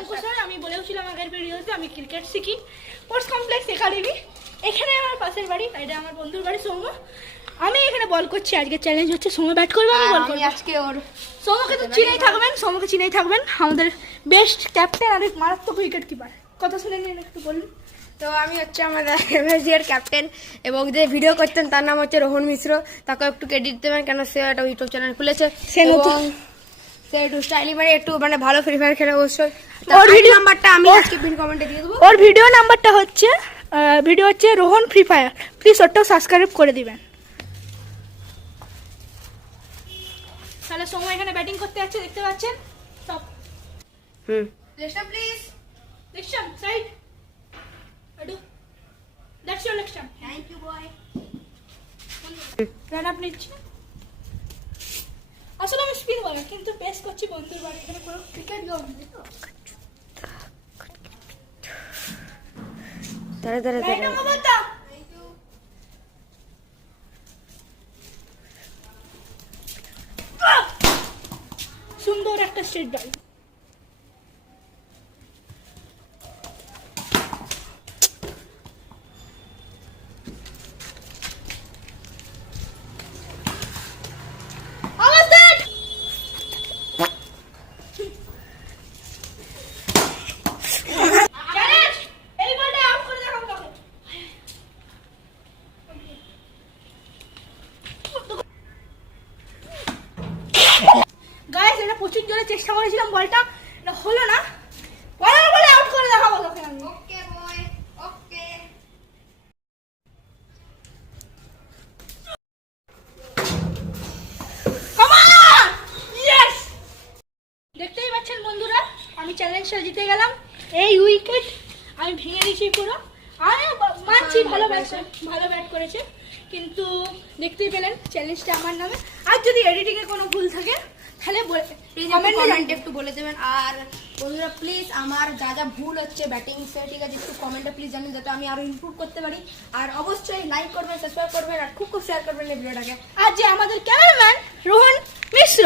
অঙ্কুশ। আমি বলেওছিলাম আগের ভিডিওতে আমি ক্রিকেট শিখি স্পোর্টস কমপ্লেক্স একাডেমি। এখানে আমার পাশের বাড়ি, এটা আমার বন্ধুর বাড়ি সৌম্য। আমি এখানে বল করছি, আজকে চ্যালেঞ্জ হচ্ছে সৌম্য ব্যাট করবে, আমি বল করব। আজকে ওর সৌম্যকে তো চিনেই থাকবেন, আমাদের বেস্ট ক্যাপ্টেন আর মারাত্মক উইকেট কিপার। কথা শুনে নিন, একটু বলুন। তো আমি হচ্ছে আমাদের এমএসজির ক্যাপ্টেন এবং যে ভিডিও করতেন তার নাম হচ্ছে রোহন মিশ্র। তাকে একটু ক্রেডিট দেবেন, কেন সে একটা ইউটিউব চ্যানেল খুলেছে এবং সে একটু স্টাইলি মানে একটু মানে ভালো ফ্রি ফায়ার খেলে অবশ্যই। ওর ভিডিও নাম্বারটা আমি আজকে পিন কমেন্টে দিয়ে দেবো। ওর ভিডিও নাম্বারটা হচ্ছে রোহন ফ্রি ফায়ার। প্লিজ ওটাও সাবস্ক্রাইব করে দিবেন। তাহলে সময় এখানে ব্যাটিং করতে যাচ্ছে, দেখতে পাচ্ছেন। Stop. Lester please. Location side. আডু। That's your location. Thank you boy. Run up নিচ্ছি। আসলে আমি স্পিন বলার, কিন্তু পেস করছি বন্ধুর বাড়ি, এখানে কোনো ক্রিকেট গ্রাউন্ড নেই তো। দাঁড়া সুন্দর একটা স্ট্রেট বল। প্রচুর জোরে চেষ্টা করেছিলাম, বলটা হলো না। বলে আউট করে দেখাবো তোকে আমি। ওকে বয়, ওকে। দেখতেই পাচ্ছেন বন্ধুরা, আমি চ্যালেঞ্জটা জিতে গেলাম। এই উইকেট আমি ভেঙে দিয়েছি পুরো। আমি মানছি ভালো ব্যাট করেছে, কিন্তু দেখতেই পেলেন চ্যালেঞ্জটা আমার নামে। আর যদি এডিটিংয়ে কোনো ভুল থাকে তাহলে কমেন্টে একটু বলে দেবেন। আর বন্ধুরা প্লিজ আমার যা যা ভুল হচ্ছে ব্যাটিং ঠিক আছে একটু কমেন্টে প্লিজ জানেন, যাতে আমি আরো ইমপ্রুভ করতে পারি। আর অবশ্যই লাইক করবেন, সাবস্ক্রাইব করবেন আর খুব শেয়ার করবেন এই ভিডিওটাকে। আর যে আমাদের ক্যামেরাম্যান রোহন মিশ্র,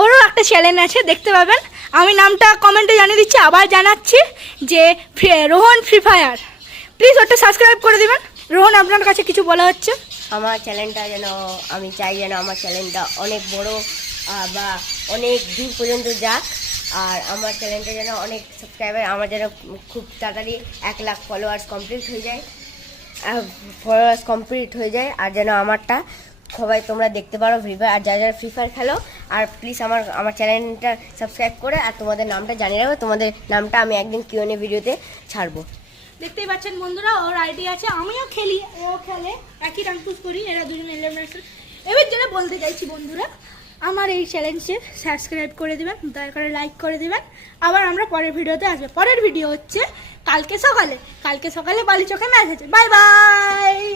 ওরও একটা চ্যালেঞ্জ আছে, দেখতে পাবেন। আমি নামটা কমেন্টে জানিয়ে দিচ্ছি, আবার জানাচ্ছি যে রোহন ফ্রি ফায়ার। প্লিজ ওটা সাবস্ক্রাইব করে দিবেন। রোহন, আপনার কাছে কিছু বলা হচ্ছে? আমার চ্যানেলটা যেন আমি চাই যেন আমার চ্যানেলটা অনেক বড় বা অনেক দূর পর্যন্ত যাক। আর আমার চ্যানেলটা যেন অনেক সাবস্ক্রাইবার, আমার যেন খুব তাড়াতাড়ি 1 লাখ ফলোয়ার্স কমপ্লিট হয়ে যায়। আর যেন আমারটা সবাই তোমরা দেখতে পারো ফ্রি ফায়ার। আর যারা ফ্রি ফায়ার খেলো, আর প্লিজ আমার চ্যানেলটা সাবস্ক্রাইব করে আর তোমাদের নামটা জানিয়ে রাখো। তোমাদের নামটা আমি একদিন কিউএনএ ভিডিওতে ছাড়বো। দেখতেই পাচ্ছেন বন্ধুরা, ওর আইডি আছে, আমিও খেলি, ও খেলে, একই রাঙ্ক পুশ করি, এরা দুজন এলিমিনেশন। এবার যেটা বলতে চাইছি বন্ধুরা, আমার এই চ্যালেঞ্জে সাবস্ক্রাইব করে দিবেন, দয়া করে লাইক করে দিবেন। আবার আমরা পরের ভিডিওতে আসবো। পরের ভিডিও হচ্ছে কালকে সকালে বালিচকে ম্যাচ আছে। Bye bye.